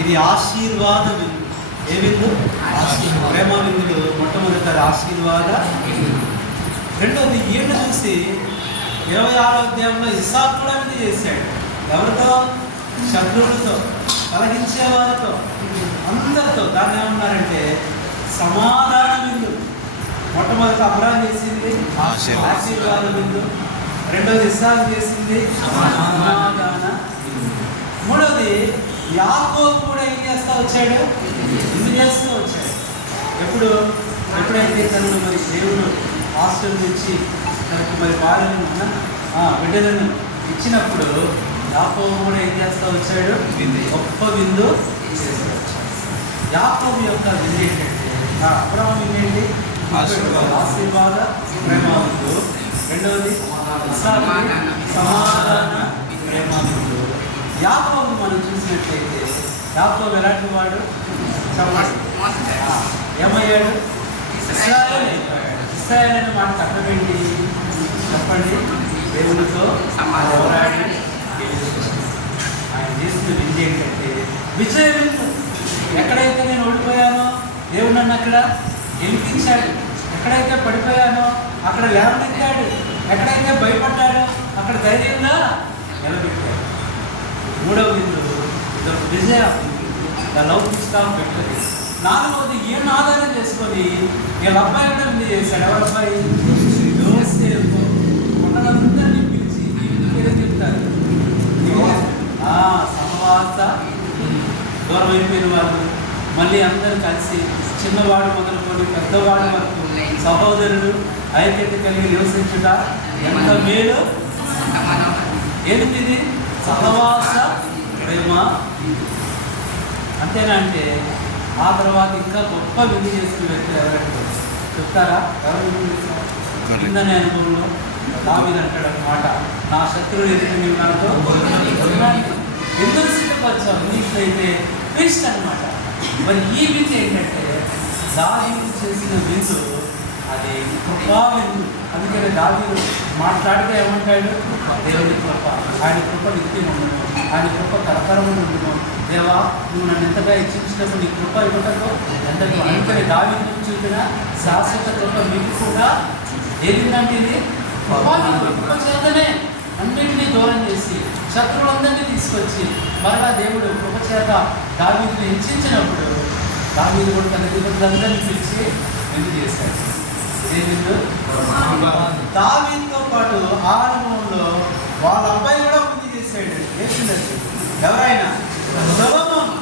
ఇది ఆశీర్వాద విందు. ఏ విందు? ప్రేమ విందులు. మొట్టమొదటి ఆశీర్వాద. రెండోది ఈయన చూసి 26వ అధ్యాయంలో ఇస్సాకు కూడా విందు చేశాడు. ఎవరితో? శత్రువులతో, కలగించే వారితో, అందరితో. దాన్ని ఏమన్నారంటే సమాధాన విందు. మొట్టమొదటి అబ్రాహాం చేసింది ఆశీర్వాద విందు, రెండోది ఇస్సాకు చేసింది సమాధాన. మూడోది యాకోబు కూడా ఏం చేస్తా వచ్చాడు? విందు చేస్తూ వచ్చాడు. ఎప్పుడైతే తనను మరి దేవుడు ఆశీర్వదించి తనకు మరి భార్యను బిడ్డలను ఇచ్చినప్పుడు యాకోబు కూడా ఏం చేస్తా వచ్చాడు? గొప్ప విందు చేస్తూ వచ్చాడు. యాకోబు యొక్క విందు ఏంటంటే అబ్రాహాం ఏంటి? ఆశీర్వాద ప్రేమ విందు. రెండవది సమాధాన ప్రేమ విందు. యాకోబు మనం చూసినట్లయితే యాకోబు ఎలాంటి వాడు? ఏమయ్యాడు? ఇశ్రాయేలు అనే మాట అర్థమేంటి చెప్పండి? దేవుడితో పోరాడి ఆయన చేసిన విందు ఏంటంటే విజయ విందు. ఎక్కడైతే నేను ఓడిపోయానో దేవుడు నన్ను అక్కడ గెలిపించాడు. ఎక్కడైతే పడిపోయానో అక్కడ లేవనెత్తాడు. ఎక్కడైతే భయపడ్డాడో అక్కడ ధైర్యంగా నిలబెట్టాడు. మూడవ విందు విజయ, ద లౌకిక విక్టరీ. నాలుగవది ఈయన ఆధారం చేసుకొని వీళ్ళ అబ్బాయి కూడా విందు చేశాడు. ఎవరి అబ్బాయి? యోసేపు. కొండలందరినీ పిలిచి ఏదో చెప్తారు సమవాస. దూరం అయిపోయిన వాళ్ళు మళ్ళీ అందరూ కలిసి చిన్నవాడు మొదలుకొని పెద్దవాడు వరకు సహోదరుడు ఐక్యత కలిగి నివసించుట ఎంత మేలు. ఏంటిది? సహవాస ప్రేమ. అంతేనా? అంటే ఆ తర్వాత ఇంకా గొప్ప విందు చేసిన వ్యక్తులు ఎవరంటే చెప్తారా? ఎవరు విందు చేశారు? కిందనే అనుభవంలో దావీదు అంటాడు అన్నమాట, నా శత్రువులు ఎదుటి నీవు నాతో ఎందుకు సిద్ధపరచావు? నీకైతే ఫీస్ట్ అనమాట. మరి ఈ విందు ఏంటంటే దావీదు చేసిన విందు అది కృపా విందు. అందుకని దావీదు మాట్లాడితే ఏమంటాడు? దేవుని కృప, ఆయన కృప నిత్యం ఉండను, ఆయన కృప తరతరము ఉండను. దేవా, నువ్వు నన్ను ఎంతగా ఇచ్చించినప్పుడు నీ కృప ఇవ్వటంలో ఎంతగా. అందుకని దావీదు చూపిన శాశ్వత కృప మీకు కూడా ఏమిటంటే ఇది కృప చేతనే అన్నింటినీ దూరం చేసి శత్రువులందరినీ తీసుకొచ్చి మరలా దేవుడు కృప చేత దావీదుని హెచ్చించినప్పుడు దావీదు కూడా తన దేవులందరినీ పిలిచి విందు చేశాడు. దావీదుతో పాటు ఆ అనుభవంలో వాళ్ళ అబ్బాయి కూడా విందు చేశాడు. చేసిందండి ఎవరైనా సొలొమోను.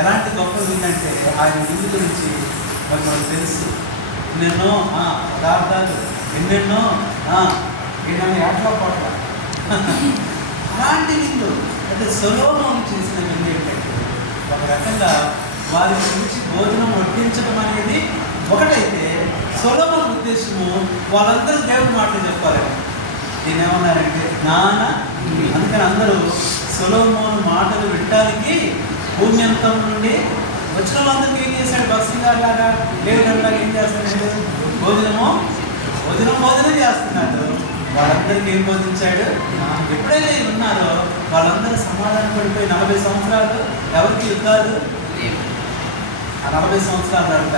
ఎలాంటి గొప్ప విందంటే ఆయన విందు గురించి మనకు తెలుసు. ఎన్నెన్నో పదార్థాలు, ఎన్నెన్నో ఏట్లో పట్ల అలాంటి విందు. అంటే సొలొమోను చేసిన విందు ఏంటంటే ఒక రకంగా వారి గురించి భోజనం వడ్డించడం అనేది ఒకటైతే సొలొమోను ఉద్దేశము వాళ్ళందరూ దేవుడి మాటలు చెప్పాలని. దీని ఏమన్నారంటే జ్ఞాన. అందుకని అందరూ సొలొమోను మాటలు వినడానికి భూమి అంతం నుండి వచ్చిన వాళ్ళందరికీ ఏం చేశాడు? బస్సుగారు లాగా దేవుడిలాగా ఏం చేస్తాడు? భోజనం చేస్తున్నాడు. వాళ్ళందరికీ ఏం బోధించాడు? ఎప్పుడైతే ఉన్నారో వాళ్ళందరూ సమాధానం పడిపోయి 40 సంవత్సరాలు ఎవరికి యుద్ధాలు? ఆ 40 సంవత్సరాలు అంట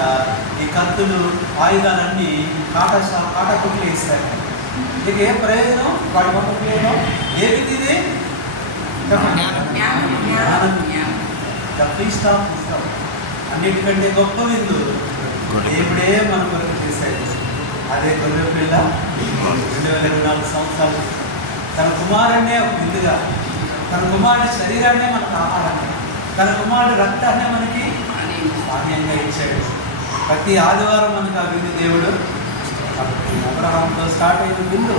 ఈ కత్తులు ఆయుధాలన్నీ కాటా కుట్లు వేస్తారు. ఇక ఏం ప్రయోజనం? వాడి గొప్ప ఉపయోగం ఏమిటి? ఇది అన్నిటికంటే గొప్ప విందు దేవుడే మన కొరకు చేశాడు. అదే గొర్రె పిల్ల 2024 సంవత్సరాలు తన కుమారుడినే ఒక విందుగా, తన కుమారుడి శరీరాన్నే మనకు ఆహారాన్ని, తన కుమారుడి రక్తాన్నే మనకి పానీయంగా ఇచ్చాడు. ప్రతి ఆదివారం మనకు ఆ విందు దేవుడు. అబ్రహాంతో స్టార్ట్ అయిన విందు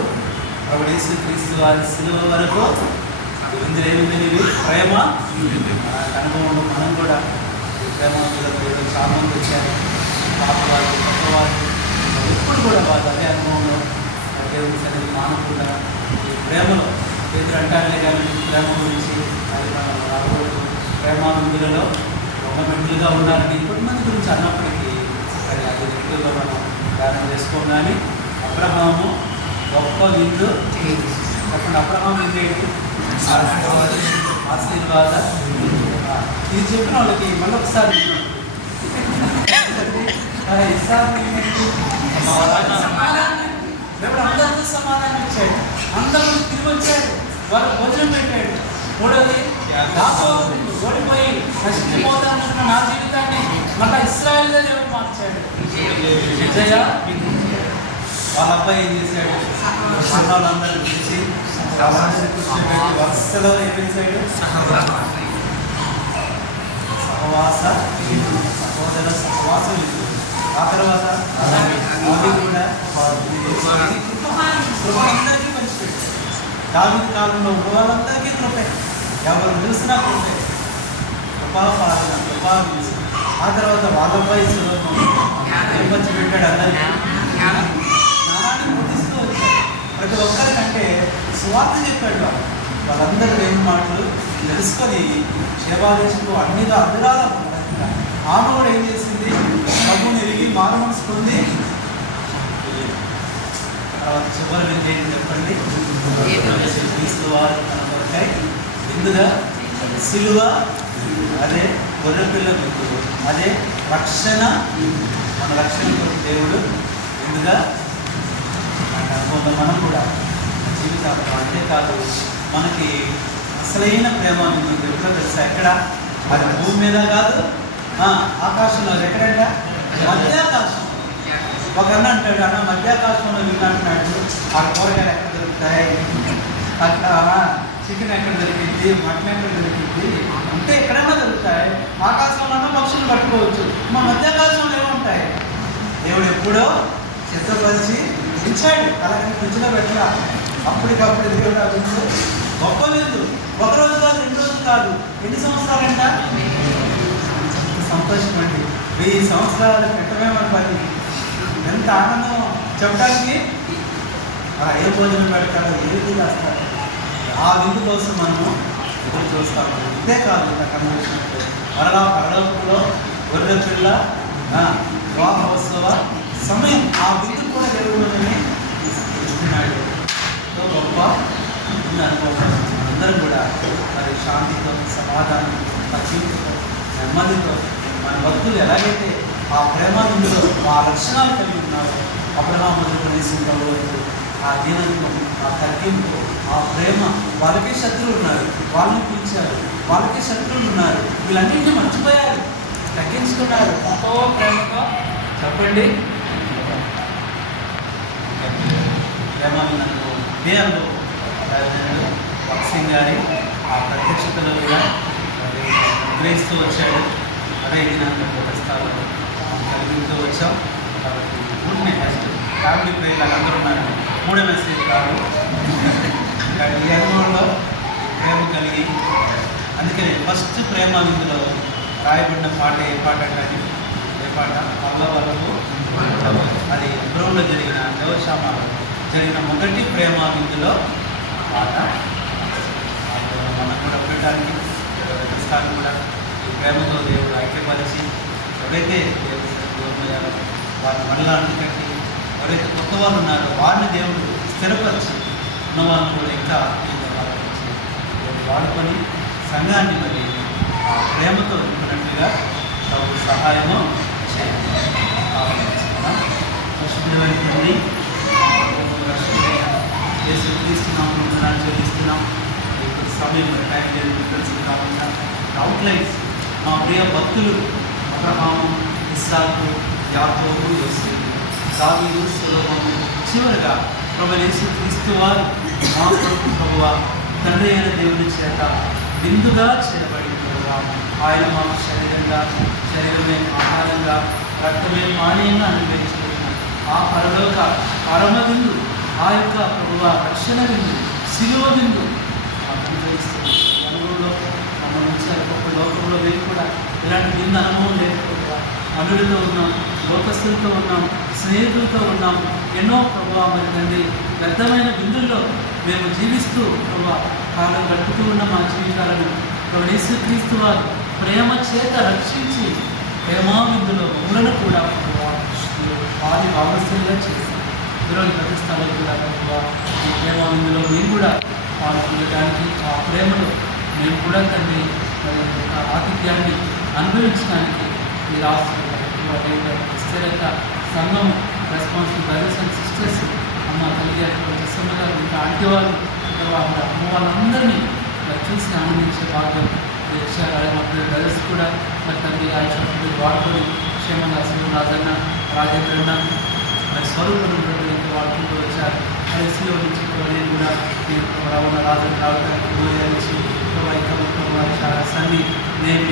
ప్రభువు యేసుక్రీస్తు వారి శిలువ వరకు విందులు ఏమి? ప్రేమ అనుభవంలో మనం కూడా ప్రేమలకు చాలా మంది వచ్చారు. పాపవాళ్ళు, కొత్తవాళ్ళు ఎప్పుడు కూడా వాళ్ళు అదే అనుభవంలో దేవుడి సన్నిధి మనం కూడా ఈ ప్రేమలో పేతురు అంటారులే కానీ ప్రేమ గురించి అది మనం రాబోతు ప్రేమ విందులలో గవర్నమెంట్లుగా ఉండాలని కొంతమంది గురించి అన్నప్పటికీ అది వ్యక్తులుగా మనం ధ్యానం చేసుకోం. కానీ అబ్రహాము గొప్ప విందు చెప్పండి. అబ్రహాము విందు ఏంటి? ఆశీర్వాద ఇది చెప్పిన వాళ్ళకి మళ్ళీ ఒకసారి దేవుడు అందరితో సమాధానం ఇచ్చాడు, అందరూ తిరిగి వచ్చాడు, వాళ్ళు భోజనం పెట్టాడు. మూడోది, నాతో ఓడిపోయి నశించిపోతానన్న నా జీవితాన్ని మళ్ళీ ఇశ్రాయేలుగా దేవుడు మార్చాడు. విజయ వాళ్ళ అబ్బాయి ఏం చేశాడు? వాళ్ళందరూ పిలిచి కూర్చోబెట్టి వరుసలో ఏం చేశాడు? సహవాస సహోదర సహవాసం లేదు. ఆ తర్వాత అది కూడా అందరికీ పంచిపెట్టాడు. దావీదు కాలంలో ఉన్న వాళ్ళందరికీ కృపే, ఎవరు చూసినా కృపే, కృపాపాలన కృపా. ఆ తర్వాత వాళ్ళ వయసులో పంచిపెట్టాడు అందరికీ. జ్ఞానాన్ని బోధిస్తూ వచ్చాడు. ప్రతి ఒక్కరికంటే స్వార్థ చెప్పాడు. వాళ్ళందరూ లేని మాటలు తెలుసుకొని శేబాదేశంలో అన్నిగా అభిరాల ఆమె కూడా ఏం చేసింది? ప్రభువుని ఎరిగి మారు మనసు పొంది తర్వాత చివరి ఏంటి చెప్పండి? క్రీస్తు వారు తన కొరకై ఎందుగా సిలువ, అదే గొర్రెపిల్ల గుర్తు, అదే రక్షణ. మన రక్షణ కొరకు దేవుడు ఎందుగా అనుకుందాం. మనం కూడా జీవితాలు అంతేకాదు, మనకి అసలైన ప్రేమ మీకు ఎప్పుడో తెలుసా? ఎక్కడ? అది భూమి మీద కాదు, ఆకాశంలో. ఎక్కడంట? మధ్యాకాశం. ఒక అన్న అంటాడు, అన్న మధ్యాకాశంలో వీళ్ళు అంటున్నాడు, ఆ కూరగాయలు ఎక్కడ దొరుకుతాయి, అట్లా చికెన్ ఎక్కడ దొరికింది, మటన్ ఎక్కడ దొరికింది అంటే ఎక్కడైనా దొరుకుతాయి. ఆకాశంలో పక్షులు పట్టుకోవచ్చు, మా మధ్యాకాశంలో ఏముంటాయి? దేవుడు ఎప్పుడో చిత్రపరిచి ఇచ్చాడు. అలాగే ఫ్రిడ్జ్లో పెట్టా, అప్పటికప్పుడు దేవుడు ఆ విందు, గొప్ప విందు. ఒకరోజు కాదు, 2 రోజులు కాదు, ఎన్ని సంవత్సరాలంట? సంతోషం అండి. 1000 సంవత్సరాలు పెట్టమే మన పని. ఎంత ఆనందం చెప్పడానికి. ఏ భోజనం పెడతారో, ఏ విధి చేస్తారు, ఆ విందు కోసం మనము ఎదురు చూస్తాము. ఇంతే కాదు, కన్వెన్షన్ మరలా పరలోకంలో గొర్రె పిల్ల వివాహోత్సవ సమయం, ఆ విందు కూడా దేవుడిని ఇస్తున్నాడు. గొప్ప అనుకోవడం. అందరం కూడా మరి శాంతితో, సమాధానం, పచ్చితో, నెమ్మదితో మన భక్తులు ఎలాగైతే ఆ ప్రేమ విందులో ఆ లక్షణాలు కలిగి ఉన్నారో, అబ్రహాము మొదలుకొని సింహంలో ఆ దీనంతో, ఆ తగ్గింపు, ఆ ప్రేమ. వాళ్ళకే శత్రువులు ఉన్నారు, వాళ్ళని పిలిచారు. వాళ్ళకే శత్రువులు ఉన్నారు, వీళ్ళన్నింటినీ మర్చిపోయారు, తగ్గించుకున్నారు ఎంతో ప్రేమతో. చెప్పండి, ప్రేమ విందుకు ఇదే అనుభవం. భక్సింగ్ గారి ఆ ప్రత్యక్షతలో కూడా గ్రహిస్తూ వచ్చాడు. అదే ఇది నాకు ప్రతిష్టాలను కలిగిస్తూ వచ్చాం. కాబట్టి 3 నెక్స్ట్ ఫ్యామిలీ ప్రేయర్లు అందరూ ఉన్నారు. 3వ మెసేజ్ కాదు. ఈ అనుభవంలో ప్రేమ కలిగి, అందుకని ఫస్ట్ ప్రేమ విందులో రాయబడిన పాట ఏ పాట అంటే, ఏ పాట? పల్లవలకు. అది ఎబ్రోన్లో జరిగిన దేవశామలో జరిగిన మొదటి ప్రేమ విందులో పాట. మనం కూడా పెట్టడానికి ప్రతిష్టాన్ని కూడా ఈ ప్రేమతో దేవుడు ఐక్యపరిచి, ఎవరైతే దేవుడు వారిని మళ్ళా అంటుకట్టి, ఎవరైతే కొత్త వాళ్ళు ఉన్నారో వారిని దేవుడు స్థిరపరిచి, ఉన్నవాళ్ళని కూడా ఇంకా దేవుడు వాడుకొని సంఘాన్ని మరి ఆ ప్రేమతో నింపినట్లుగా ప్రభు సహాయము చేయాలి. పరిశుద్ధుడైనటువంటి తీసుకున్నాం, చెల్లిస్తున్నాం. ఇప్పుడు సమయం టైం లేదు తెలిసింది కాకుండా అవుట్లైన్స్ మా ప్రియ భక్తులు అబ్రహాము, ఇస్సాకు, యాకోబు, యోసేపు, దావీదు, సొలొమోను, చివరిగా ప్రభువైన యేసుక్రీస్తు వారు మా కొరకు ప్రభువా తండ్రి అయిన దేవుని చేత విందుగా చేయబడిన ప్రభువా, ఆయన మాకు శరీరమే ఆహారంగా, రక్తమే పానీయంగా అనుగ్రహించుకున్న ఆ పరలోక పరమ విందు, ఆ యొక్క ప్రభువా రక్షణ విందు, శిలువ విందు మాకు అనుగ్రహిస్తుంది. అనుభవంలో మమ్మల్ని ఉంచారు. గొప్ప లోకంలో వెళ్ళి కూడా ఇలాంటి విందు అనుభవం లేకపోగా అల్లుడితో ఉన్నాం, లోకస్తులతో ఉన్నాం, స్నేహితులతో ఉన్నాం. ఎన్నో ప్రభావ మరి తండ్రి వ్యర్థమైన విందుల్లో మేము జీవిస్తూ ప్రభావ కాలం గడుపుతూ ఉన్న మా జీవితాలను యేసుక్రీస్తు వారు ప్రేమ చేత రక్షించి ప్రేమా విందులో మమ్మలను కూడా వారి భాగస్థులుగా చేశారు. ఈరోజు ప్రతిష్టాలు కూడా ప్రభావ ఈ ప్రేమా విందులో మేము కూడా పాల్గొనడానికి, ఆ ప్రేమలో మేము కూడా తండ్రి మరి యొక్క ఆతిథ్యాన్ని అనుభవించడానికి మీరు ఆశీర్వాదాలు స్థిరత సంఘం రెస్పాన్సిబుల్ బ్రదర్స్ అండ్ సిస్టర్స్ అమ్మ తల్లి గారు జస్సమ్మ గారు ఇంకా ఆంటీ వాళ్ళు అమ్మ వాళ్ళందరినీ మరి చూసి ఆనందించే భాగ్యం ఇచ్చారు. అలాగే మా బ్రదర్స్ కూడా మరి తండ్రి ఆయుష్ వాడుకొని క్షేమంగా రాజన్న రాజేంద్రన్న మరి స్వరూపంలో ఇంకా వాడుకుంటూ వచ్చారు. అలాగే సీఓ నుంచి నేను కూడా రవాణ రాజన్న రావడానికి నుంచి సన్ని నేను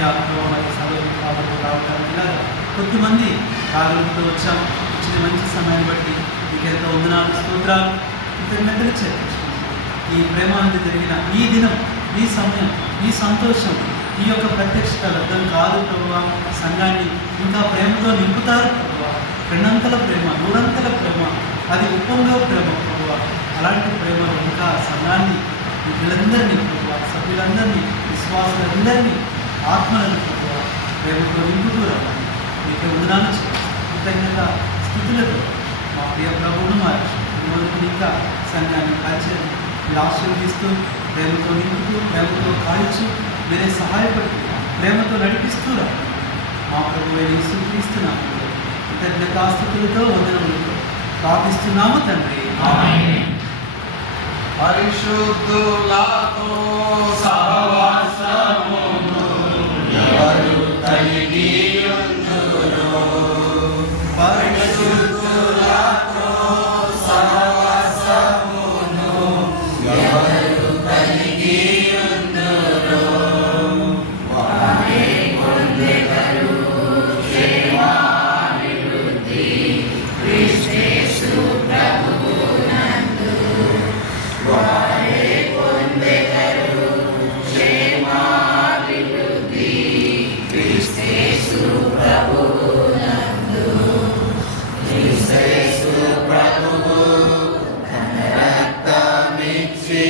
సభకు రావడానికి ఇలాగ కొద్దిమంది కాగలతో వచ్చాం. ఇచ్చిన మంచి సమయాన్ని బట్టి మీకు ఎంతో వందనాలు స్తోత్రాలు కృతజ్ఞతలు చెల్లించుకుంటున్నాం. ఈ ప్రేమానికి జరిగిన ఈ దినం, ఈ సమయం, ఈ సంతోషం, ఈ యొక్క ప్రత్యక్షత అర్థం కాదు ప్రభువా. సంఘాన్ని ఇంకా ప్రేమతో నింపుతారు ప్రభువా. రెండంతల ప్రేమ, నూరంతల ప్రేమ, అది ఉప్పంగా ప్రేమ ప్రభువా. అలాంటి ప్రేమలో ఇంకా సంఘాన్ని వీళ్ళందరినీ ప్రభువా, సభ్యులందరినీ, విశ్వాసులందరినీ, ఆత్మలను ప్రభువా ప్రేమతో నింపుతూ రావాలి. మీకే వందనాలు కృతజ్ఞత స్థితులతో మా ప్రియ ప్రభువును మార్చి ఇంకా సంఘాన్ని పరిచయం ఆశీర్వదిస్తూ ప్రేమతో నింపుతూ, ప్రేమతో కాల్చు, మీరే సహాయపడుతూ, ప్రేమతో నడిపిస్తూ రావాలి. మా ప్రభువే యేసుక్రీస్తున్నాము కృతజ్ఞతాస్తుతులతో వందనములతో ప్రార్థిస్తున్నాము తండ్రి. పరిశుద్ధులతో సహవాసమును ఎవరు కలిగి ఉందురు? పరిశుద్ధులతో సహవాసమును ఎవరు కలిగి ఉందురు? వారే పొందెదరు క్షేమాభివృద్ధి క్రీస్తు ప్రభువునందు. వారే పొందెదరు క్షేమాభివృద్ధి క్రీస్తు ప్రభువునందు. క్రీస్తు ప్రభువు తన రక్తమిచ్చి